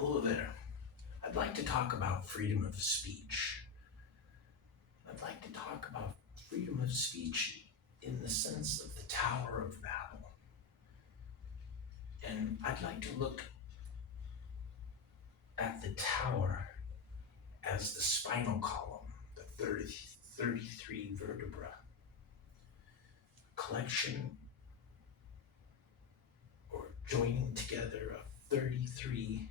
Hello there. I'd like to talk about freedom of speech. I'd like to talk about freedom of speech in the sense of the Tower of Babel. And I'd like to look at the tower as the spinal column, the 33 vertebra, collection or joining together of 33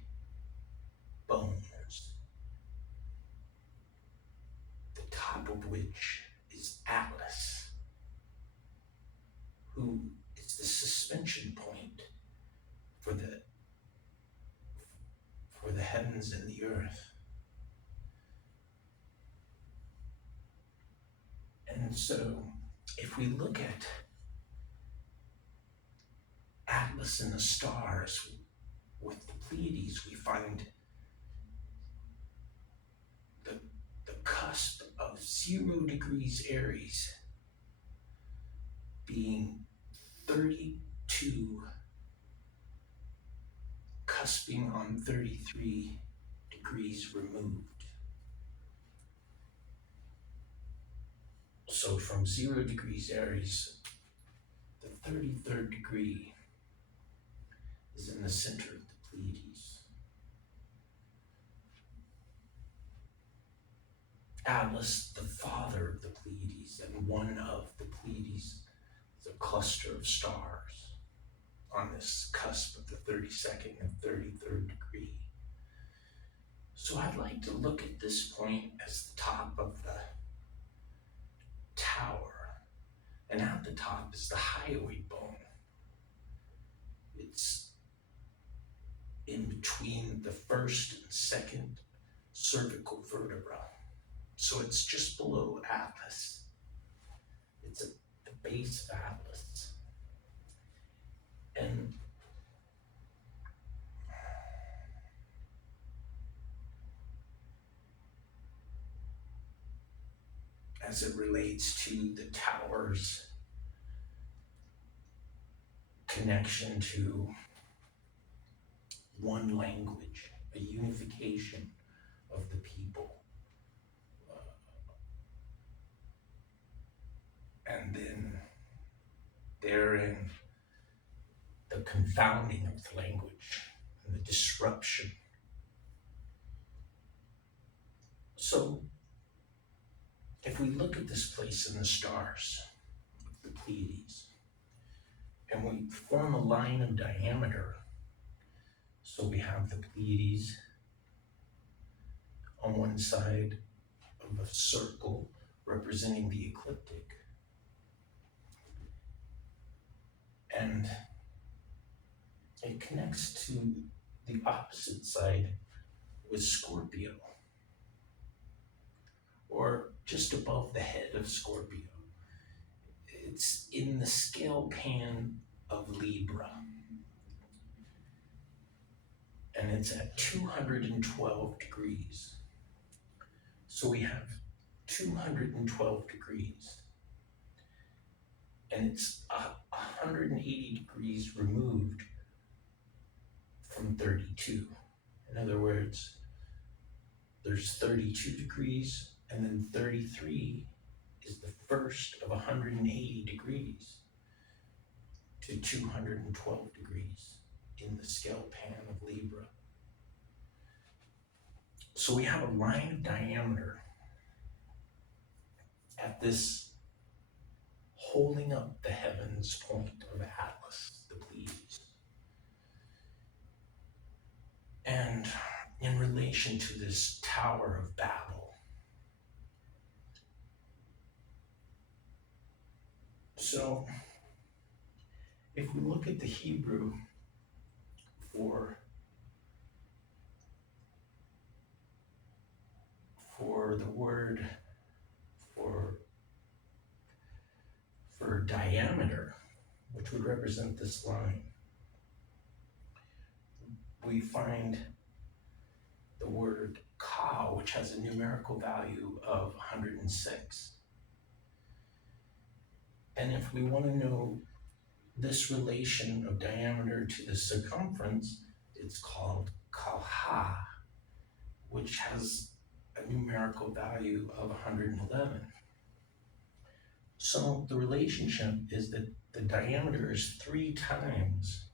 bones, the top of which is Atlas, who is the suspension point for the heavens and the earth. And so, if we look at Atlas and the stars with the Pleiades, we find the cusp of 0 degrees Aries being 32, cusping on 33 degrees removed. So from 0 degrees Aries, the 33rd degree is in the center of the Pleiades. Atlas, the father of the Pleiades, and one of the Pleiades, is a cluster of stars on this cusp of the 32nd and 33rd degree. So I'd like to look at this point as the top of the tower, and at the top is the hyoid bone. It's in between the first and second cervical vertebra. So it's just below Atlas. It's at the base of Atlas. And as it relates to the tower's connection to one language, a unification of the people, and then therein the confounding of the language and the disruption. So if we look at this place in the stars, the Pleiades, and we form a line of diameter, so we have the Pleiades on one side of a circle representing the ecliptic, and it connects to the opposite side with Scorpio, or just above the head of Scorpio. It's in the scale pan of Libra, and it's at 212 degrees. So we have 212 degrees, and it's 180 degrees removed from 32. In other words, there's 32 degrees, and then 33 is the first of 180 degrees to 212 degrees in the scale pan of Libra. So we have a line of diameter at this holding up the heavens point of Atlas, the Pleiades. And in relation to this Tower of Babel, so if we look at the Hebrew for the word for diameter, which would represent this line, we find the word ka, which has a numerical value of 106. And if we want to know this relation of diameter to the circumference, it's called Kalha, which has a numerical value of 111. So the relationship is that the diameter is 3 times,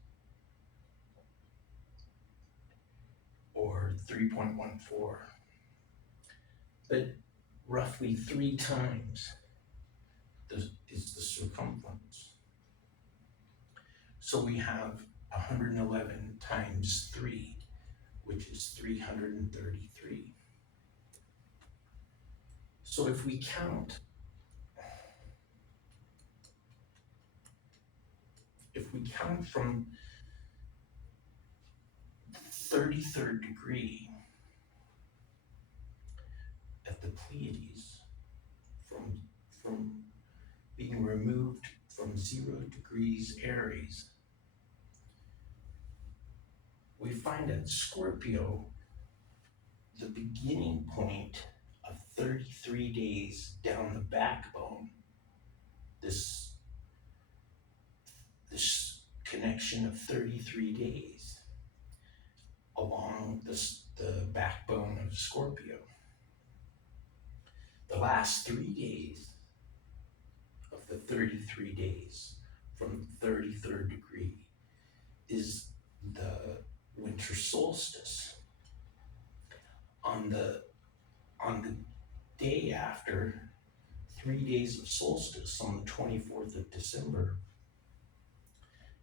or 3.14, but roughly 3 times is the circumference. So we have 111 times 3, which is 333. So if we count, from 33rd degree at the Pleiades, from being removed from 0 degrees Aries, we find at Scorpio the beginning point of 33 days down the backbone, this connection of 33 days along the backbone of Scorpio. The last 3 days of the 33 days from 33rd degree is the winter solstice. On the day after 3 days of solstice, on the 24th of December,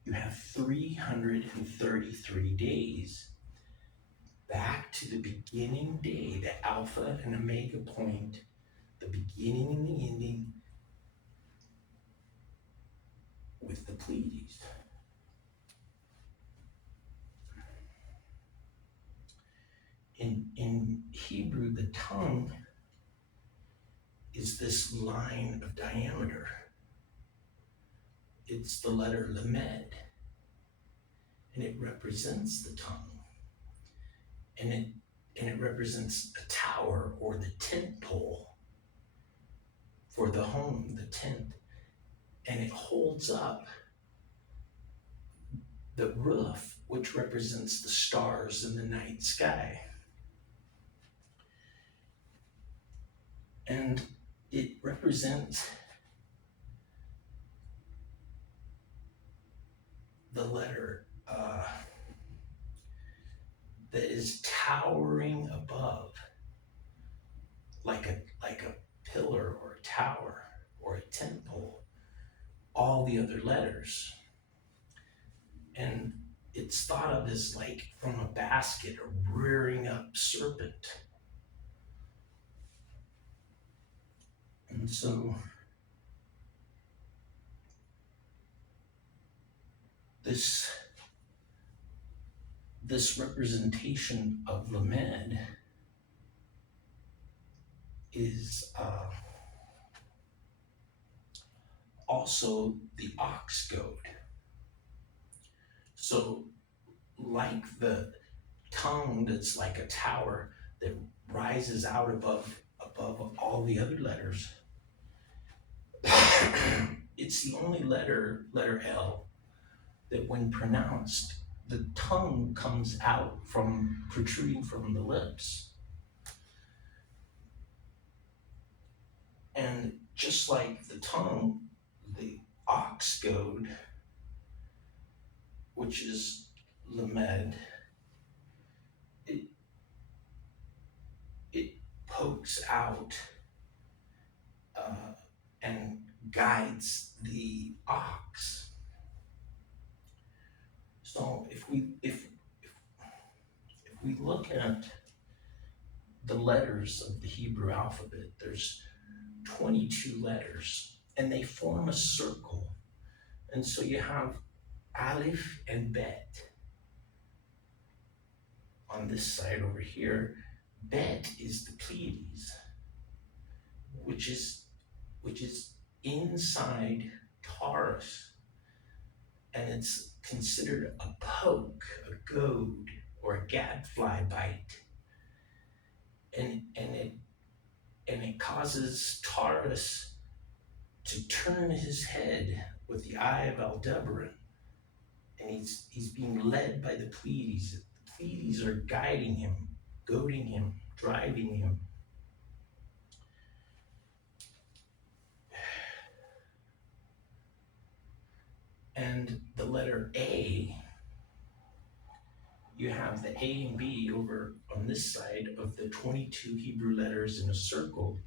you have 333 days back to the beginning day, the alpha and omega point, the beginning and the ending with the Pleiades. In Hebrew, the tongue is this line of diameter. It's the letter Lamed, and it represents the tongue. And it represents a tower, or the tent pole for the home, the tent. And it holds up the roof, which represents the stars in the night sky. And it represents the letter that is towering above, like a pillar or a tower or a tent pole, all the other letters. And it's thought of as like from a basket, a rearing up serpent. And so this representation of Lamed is also the ox goad. So like the tongue that's like a tower that rises out above all the other letters, it's the only letter L, that when pronounced, the tongue comes out protruding from the lips. And just like the tongue, the ox goad, which is Lamed, it pokes out and guides the ox. So if we look at the letters of the Hebrew alphabet, there's 22 letters, and they form a circle. And so you have Aleph and Bet. On this side over here, Bet is the Pleiades, which is inside Taurus, and it's considered a poke, a goad, or a gadfly bite, and it causes Taurus to turn his head with the eye of Aldebaran, and he's being led by the Pleiades. The Pleiades are guiding him, goading him, driving him. And the letter A, you have the A and B over on this side of the 22 Hebrew letters in a circle.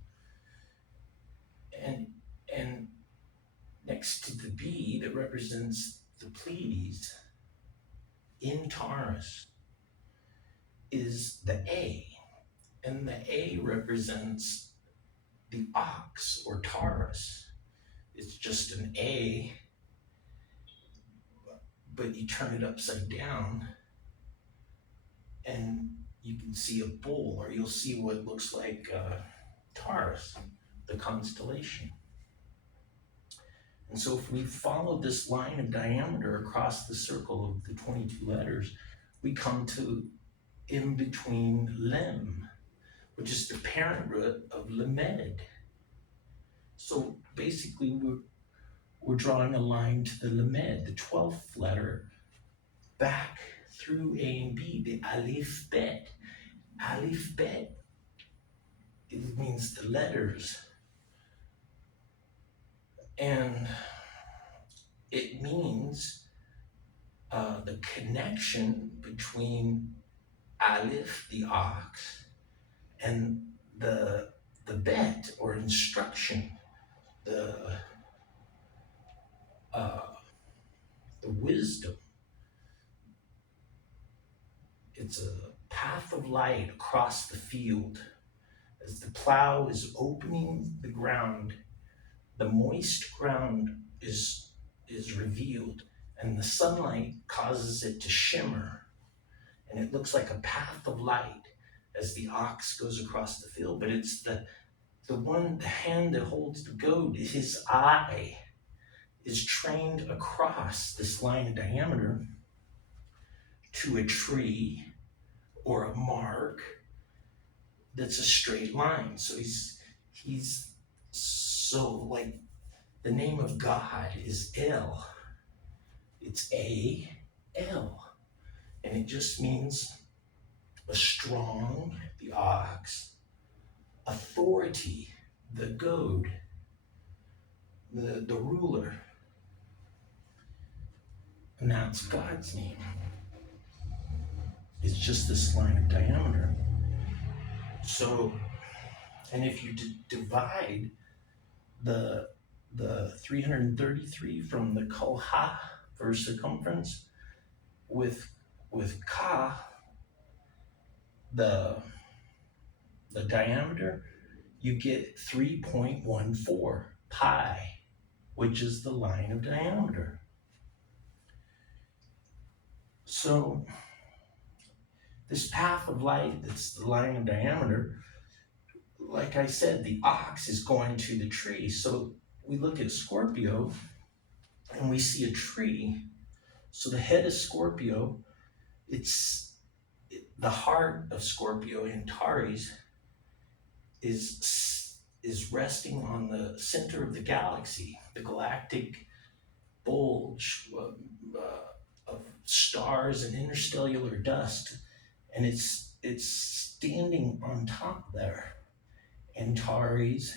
And next to the B that represents the Pleiades in Taurus is the A. And the A represents the ox or Taurus. It's just an A, but you turn it upside down and you can see a bull, or you'll see what looks like Taurus, the constellation. And so if we follow this line of diameter across the circle of the 22 letters, we come to in between Lem, which is the parent root of Lamed. So basically we're drawing a line to the Lamed, the 12th letter, back through A and B, the Aleph Bet. Aleph Bet, it means the letters. And it means the connection between Aleph, the ox, and the bet, or instruction, the wisdom. It's a path of light across the field. As the plow is opening the ground, the moist ground is revealed, and the sunlight causes it to shimmer, and it looks like a path of light as the ox goes across the field. But it's the hand that holds the goad, his eye is trained across this line of diameter to a tree or a mark that's a straight line. So he's so, like, the name of God is El. It's A-L. And it just means a strong, the ox, authority, the goad, the ruler. And that's God's name. It's just this line of diameter. So, and if you divide the 333 from the Koha for circumference with Ka, the diameter, you get 3.14 pi, which is the line of diameter. So this path of light, that's the line of diameter, like I said, the ox is going to the tree. So we look at Scorpio and we see a tree. So the head of Scorpio, the heart of Scorpio, Antares, is resting on the center of the galaxy, the galactic bulge of stars and interstellar dust, and it's standing on top there. Antares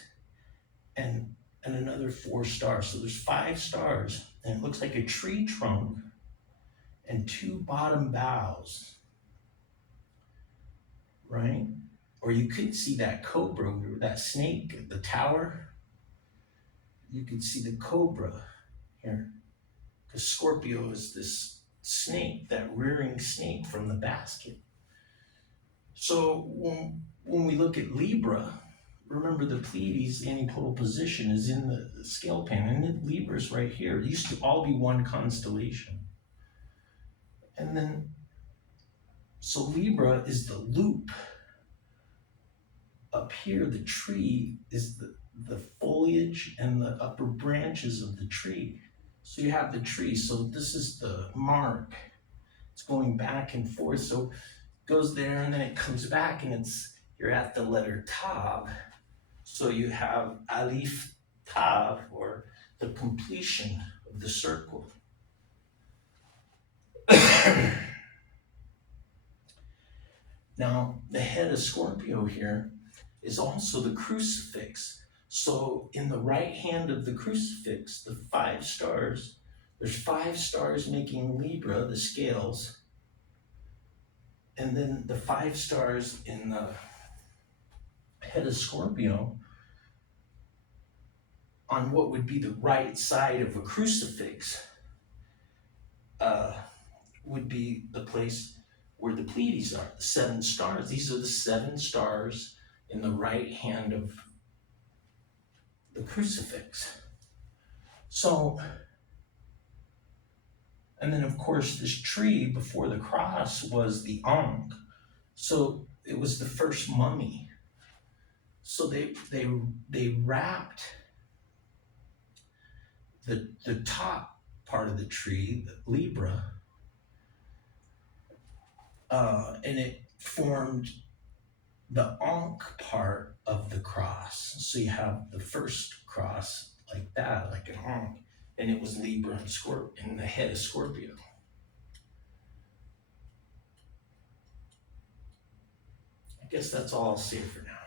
and another 4 stars. So there's 5 stars, and it looks like a tree trunk and 2 bottom boughs, right? Or you could see that cobra, or that snake at the tower. You could see the cobra here, because Scorpio is this snake, that rearing snake from the basket. So when we look at Libra, remember the Pleiades antipodal position is in the scale pan, and Libra's right here. It used to all be one constellation. And then, so Libra is the loop. Up here, the tree is the foliage and the upper branches of the tree. So you have the tree. So this is the mark. It's going back and forth. So it goes there and then it comes back, and you're at the letter Tav. So you have Aleph Tav, or the completion of the circle. Now, the head of Scorpio here is also the crucifix. So in the right hand of the crucifix, the 5 stars, there's 5 stars making Libra, the scales, and then the 5 stars in the head of Scorpio on what would be the right side of a crucifix would be the place where the Pleiades are, the 7 stars. These are the 7 stars in the right hand of the crucifix. So, and then of course this tree before the cross was the Ankh. So it was the first mummy. So they wrapped the top part of the tree, the Libra, and it formed the Ankh part of the cross. So you have the first cross like that, like an Ankh, and it was Libra and Scorpio, and the head of Scorpio. I guess that's all I'll say for now.